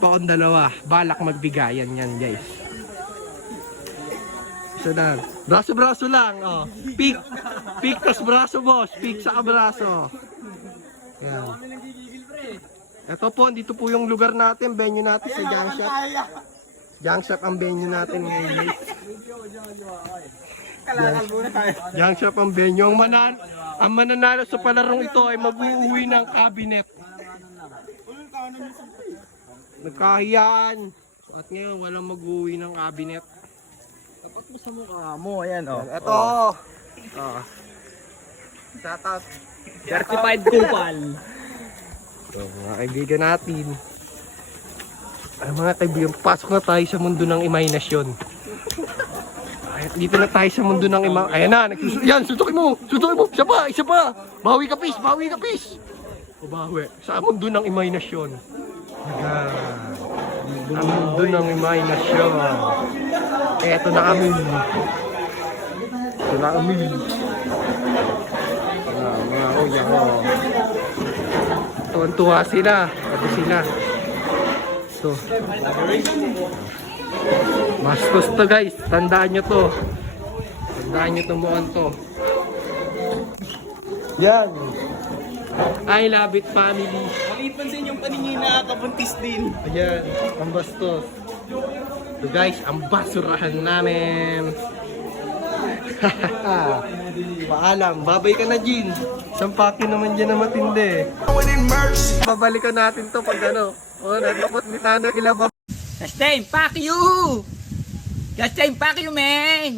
pa akong dalawa. Balak magbigayan yan, guys. So na. Braso-braso lang, oh. Peak. Peak tas braso, boss. Peak sa kabraso. Yan. Ito po, dito po yung lugar natin, venue natin sa Junk Shop. Junk Shop ang venue natin ngayon, guys. Junk Shop ang venue. Ang mananalo sa palarong ito ay mag-uwi ng cabinet. Nagkahiyaan. At ngayon, walang mag-uwi ng cabinet. Tapat mo sa mukha mo, ayan oh. Ito. Oh. Shoutout. Certified kupal. So, mga kaibigan natin. Ay, mga kaibigan, pasok na tayo sa mundo ng imahinasyon. Ay, dito na tayo sa mundo ng Ayan na, yan, suntukin mo. Suntukin mo, isa pa. Bawi ka, pis. O bawi. Sa mundo ng imahinasyon. Ayan. Ang mundo ng imahinasyon. Eto na kami. Mga kuya ko. Tuwan-tuwa sila. Ito sila. Ito. Bastos to, guys. Tandaan nyo to. Tandaan nyo itong mukhang to. Yan. I love it, family. Maliit man sa inyong paningin nakakabuntis din. Ayan. Ang bastos. So guys, ang basurahan namin. Paalam, babay ka na, Jin. Sampakin naman dyan na matindi. Babalikan natin to pag ano. O, natapot ni Tano ilabas. Justin, fuck you! Justin, fuck you, man!